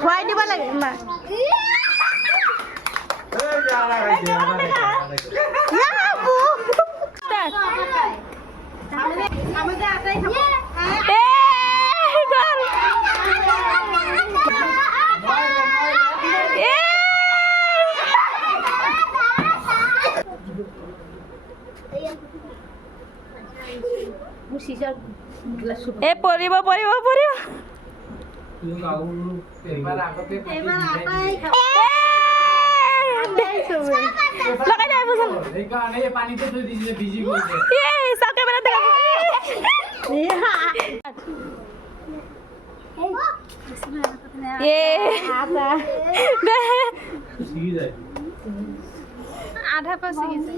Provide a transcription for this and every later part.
খুৱাই দিব লাগে এ পৰিব পৰিব পৰিব লগাই দে সেইকাৰণে পানীতে থৈ দিছিলে ভিজি গৈছে চাও কেমেৰা দেখা আধা পাশে গেছে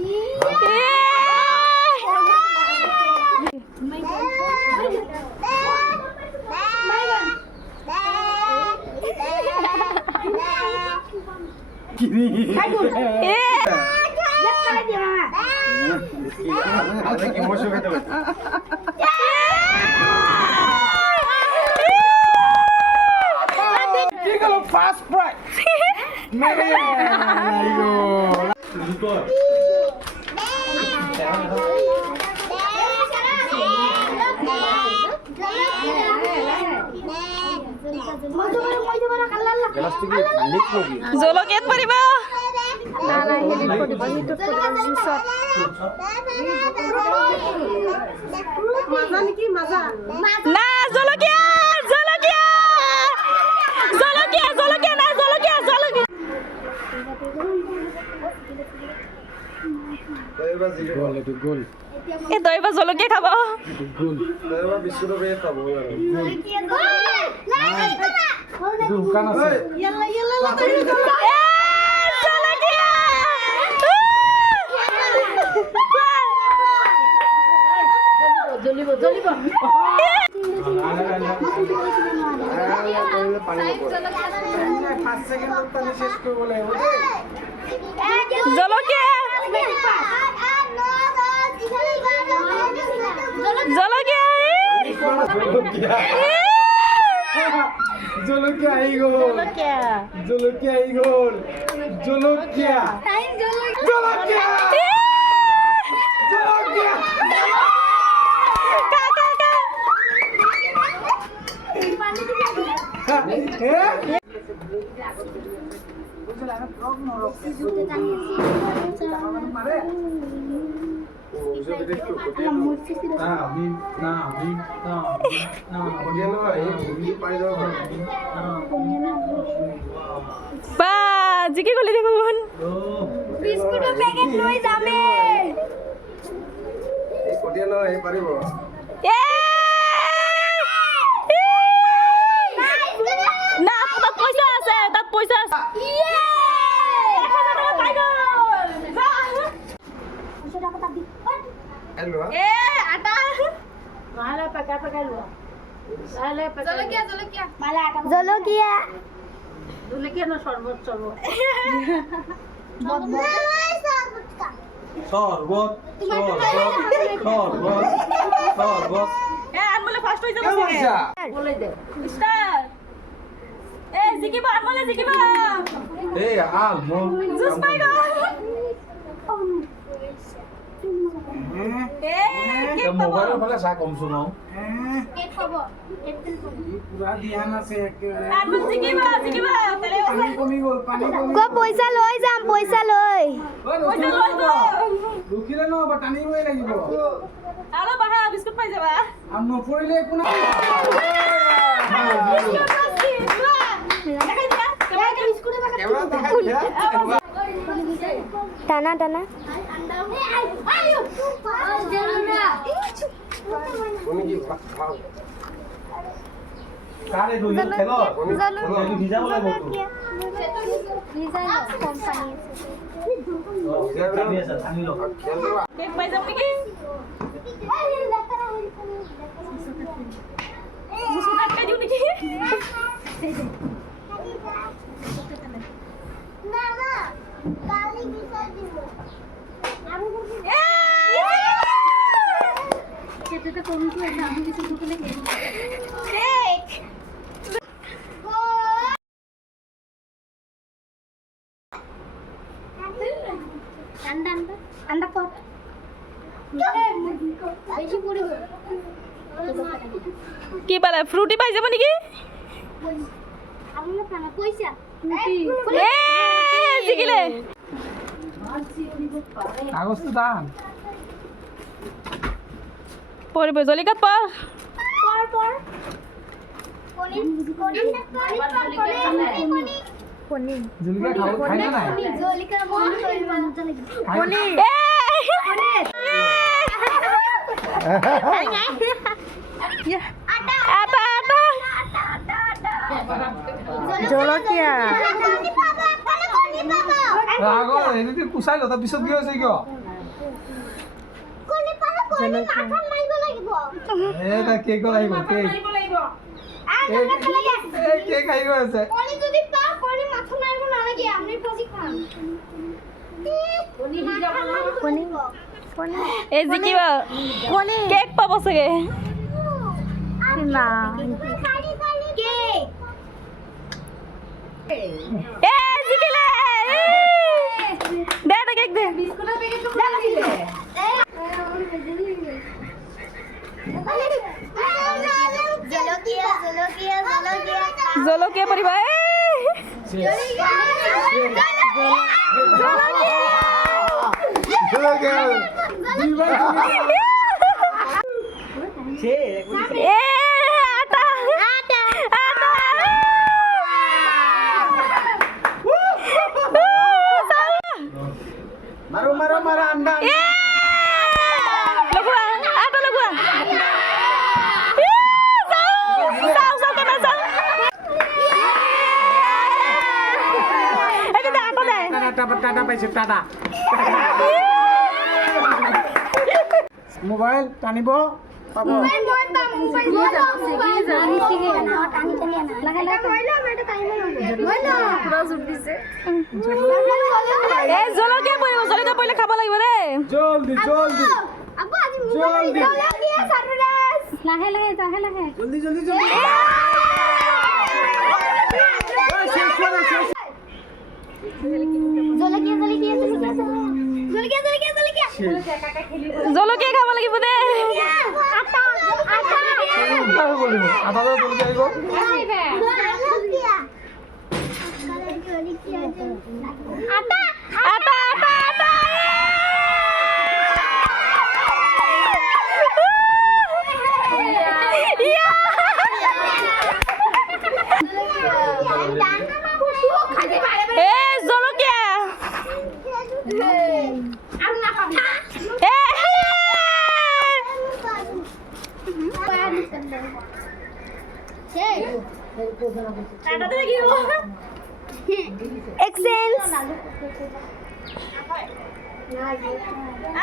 Fast price. জলকীয়াত পৰিব না জলকীয়া জলকীয়া জলকীয়া জলকীয়া নাই জলকীয়া জলকীয়া এই দৈ বা জলকীয়া খাব জ্বলিব জ্বলিব জলকীয়া জলকীয়া জলকীয়া আহি গ'ল জলকীয়া আহি গ'ল জলকীয়া জলকীয়া জলকীয়া বা জিকি গলি দেখোন বিস্কুটৰ পেকেট লৈ যামে এই কটিয়া নহয় এই পাৰিব না তাত পইচা আছে তাত পইচা আছে এ আটা মালা পাকা পাকা লো মালা পাকা জলকীয়া জলকীয়া মালা আটা জলকীয়া জলকীয়া না শরবত শরবত শরবত শরবত শরবত এ আনমলে ফার্স্ট হই যাবে বলে দে স্টার এ জিকিবা আনমলে জিকিবা এই আলমো জুস পাই গো এ মোবাইল ফালে চা কম শুনো কেক খাব এপ্পল খাব পুরা ধ্যান আছে একেবারে আনমল জিকিবা জিকিবা তালে পানী কমি গ'ল পানী কমি কো পইচা লৈ যাম পইচা লৈ পয়সা লই তো রুখিলে ন বা টানিবই লাগিব আলো বাহা বিস্কুট পাই যাবা আর নপৰিলে একো নাই টানা টানা কারে দুই খেলো তুমি ভিজা বলা বলতো কোম্পানি আছে আমি লোক খেলবা কেক পাই যাবে কি মুসুদার কা দিও নাকি না না কালি বিষয় দিব আমি সেটাতে কমি করে আমি কিছু ঢুকলে খেয়ে ঠান্ডা ঠান্ডা ঠান্ডা কর বেশি পড়বে কি পালে ফ্রুটি পাই যাব নেকি আমরা খানা পয়সা এ জিকিলে কাগজ তো দান পড়বে জলিকাত পর পর পর কোনি কোনি কোনি জলকা খাই না নাই জলিকা মন করে মজা লাগে কোনি এ আটা আটা আটা জলকিয়া কোনি বাবা কোনি বাবা রাগ এদিকে কুছাই লতা পিছত কি হৈছে কিয় কোনি বাবা কোনি মাথা মাৰিব লাগিব এটা কেক লাগিব কেক কেক খাই গৈ আছে কোনি যদি পাও কোনি মাথা মাৰিব নালাগে আমি ফাজি খাম কোনি কোনি কোনি এই জিকিব কেক পাব চাগে না কেক এ জিকিলে দে দে কেক দে বিস্কুটের প্যাকেট তো খুলে দিলে জলকিয়া জলকিয়া জলকিয়া জলকীয়া পৰিবা এ এ আটা আটা আটা মাৰো মাৰো মাৰো আন্ডা এ লগোৱা আটা লগোৱা চাও চাও কেনে চাও এটা দে আটা দে টাটা পাইছে টাটা মোবাইল টানিব পাব এ জলকীয়া পৰিব জলকীয়া পৰিলে খাব লাগিব দেই জলদি জলদি জলদি লাহে লাহে লাহে লাহে জলদি জলদি জলদি শেষ করে শেষ জলকিয়া জলকিয়া জলকিয়া জলকিয়া জলকিয়া জলকিয়া জলকীয়া খাব লাগিব দেই আটা আটা উল্টা হৈ গ'ল আধা জলদি আহিব আটা আটা আটা আটা এ জলকীয়া এ এক্সেঞ্জ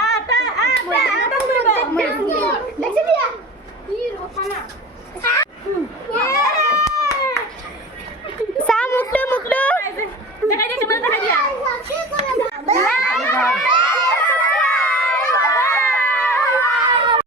আটা আটা আটা